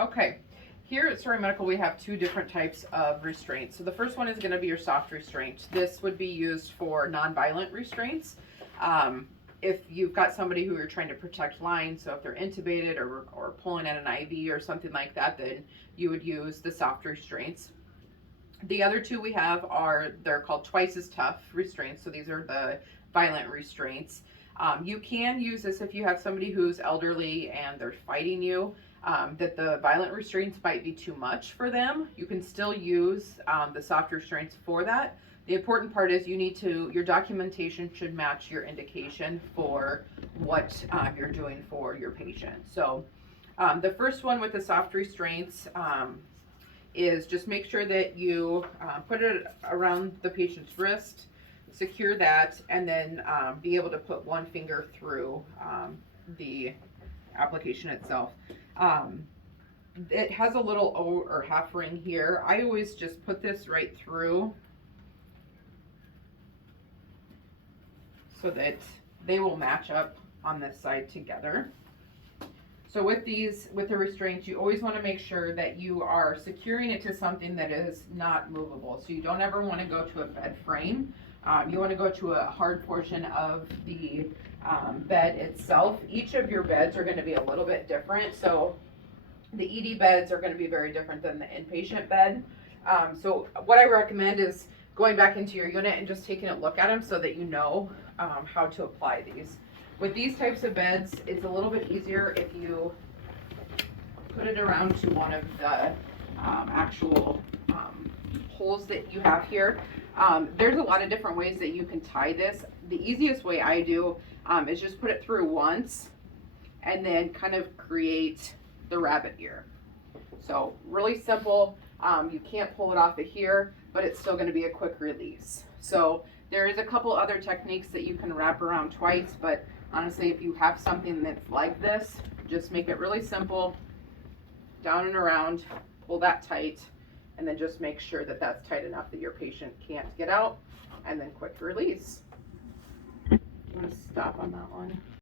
Okay, here at Story Medical, we have two different types of restraints. So the first one is going to be your soft restraint. This would be used for non-violent restraints. If you've got somebody who you're trying to protect lines, so if they're intubated or pulling at an IV or something like that, then you would use the soft restraints. The other two we have they're called twice as tough restraints. So these are the violent restraints. You can use this if you have somebody who's elderly and they're fighting you, that the violent restraints might be too much for them. You can still use the soft restraints for that. The important part is your documentation should match your indication for what you're doing for your patient. So the first one with the soft restraints, is just make sure that you put it around the patient's wrist, secure that, and then be able to put one finger through the application itself. It has a little O or half ring here. I always just put this right through so that they will match up on this side together. So with the restraints, you always want to make sure that you are securing it to something that is not movable. So you don't ever want to go to a bed frame. You want to go to a hard portion of the bed itself. Each of your beds are going to be a little bit different. So the ED beds are going to be very different than the inpatient bed. So what I recommend is going back into your unit and just taking a look at them so that you know how to apply these. With these types of beds, it's a little bit easier if you put it around to one of the actual holes that you have here. There's a lot of different ways that you can tie this. The easiest way I do is just put it through once and then kind of create the rabbit ear. So really simple. You can't pull it off of here, but it's still going to be a quick release. So there is a couple other techniques that you can wrap around twice, but honestly, if you have something that's like this, just make it really simple, down and around, pull that tight, and then just make sure that that's tight enough that your patient can't get out, and then quick release. You want to stop on that one?